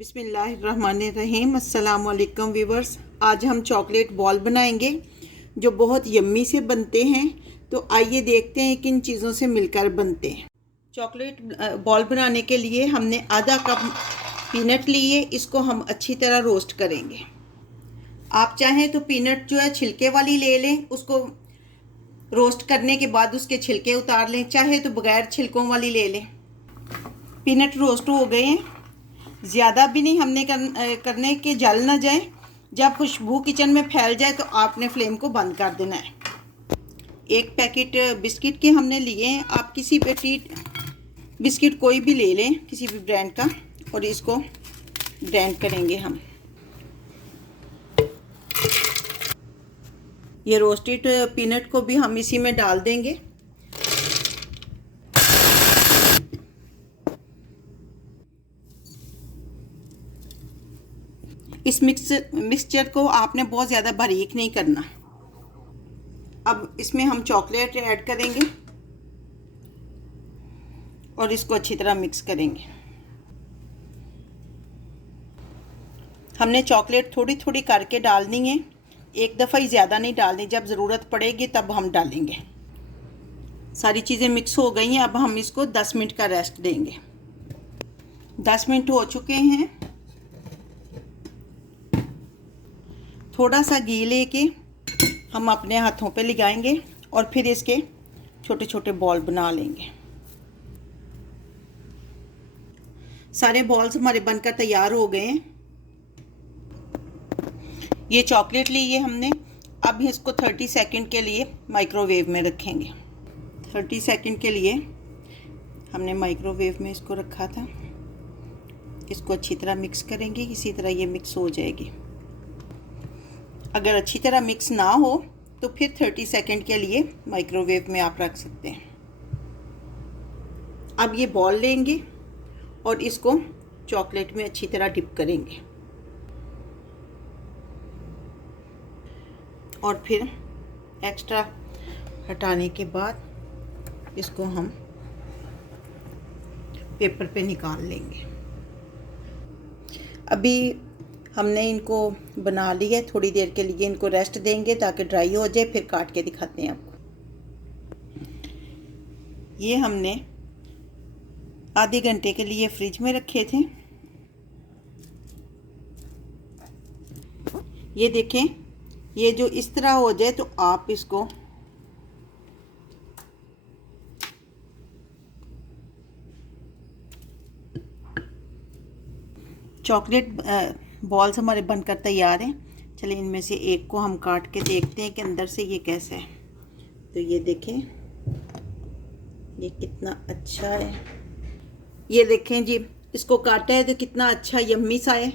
बिस्मिल्लाहिर्रहमानिर्रहीम। अस्सलाम वालेकुम व्यूवर्स। आज हम चॉकलेट बॉल बनाएंगे जो बहुत यम्मी से बनते हैं। तो आइए देखते हैं किन चीज़ों से मिलकर बनते हैं। चॉकलेट बॉल बनाने के लिए हमने आधा कप पीनट लिए। इसको हम अच्छी तरह रोस्ट करेंगे। आप चाहें तो पीनट जो है छिलके वाली ले लें, उसको रोस्ट करने के बाद उसके छिलके उतार लें, चाहे तो बगैर छिलकों वाली ले लें। पीनट रोस्ट हो गए हैं। ज़्यादा भी नहीं हमने करने के जल ना जाए। जब खुशबू किचन में फैल जाए तो आपने फ्लेम को बंद कर देना है। एक पैकेट बिस्किट के हमने लिए हैं। आप किसी पेटीट बिस्किट कोई भी ले लें, किसी भी ब्रांड का, और इसको ग्राइंड करेंगे हम। ये रोस्टेड पीनट को भी हम इसी में डाल देंगे। इस मिक्सचर को आपने बहुत ज़्यादा बारीक नहीं करना। अब इसमें हम चॉकलेट ऐड करेंगे और इसको अच्छी तरह मिक्स करेंगे। हमने चॉकलेट थोड़ी थोड़ी करके डालनी है, एक दफ़ा ही ज़्यादा नहीं डालनी। जब ज़रूरत पड़ेगी तब हम डालेंगे। सारी चीज़ें मिक्स हो गई हैं। अब हम इसको 10 मिनट का रेस्ट देंगे। 10 मिनट हो चुके हैं। थोड़ा सा घी लेके हम अपने हाथों पे लगाएंगे और फिर इसके छोटे छोटे बॉल बना लेंगे। सारे बॉल्स हमारे बनकर तैयार हो गए हैं। ये चॉकलेट लिए हमने। अब इसको 30 सेकंड के लिए माइक्रोवेव में रखेंगे। 30 सेकंड के लिए हमने माइक्रोवेव में इसको रखा था। इसको अच्छी तरह मिक्स करेंगे। इसी तरह ये मिक्स हो जाएगी। अगर अच्छी तरह मिक्स ना हो तो फिर 30 सेकंड के लिए माइक्रोवेव में आप रख सकते हैं। अब ये बॉल लेंगे और इसको चॉकलेट में अच्छी तरह डिप करेंगे और फिर एक्स्ट्रा हटाने के बाद इसको हम पेपर पे निकाल लेंगे। अभी हमने इनको बना लिया। थोड़ी देर के लिए इनको रेस्ट देंगे ताकि ड्राई हो जाए, फिर काट के दिखाते हैं आपको। ये हमने आधे घंटे के लिए फ्रिज में रखे थे। ये देखें, ये जो इस तरह हो जाए तो आप इसको चॉकलेट बॉल्स हमारे बनकर तैयार हैं। चलिए इनमें से एक को हम काट के देखते हैं कि अंदर से ये कैसा है। तो ये देखें, ये कितना अच्छा है। ये देखें जी, इसको काटा है तो कितना अच्छा यम्मी सा है।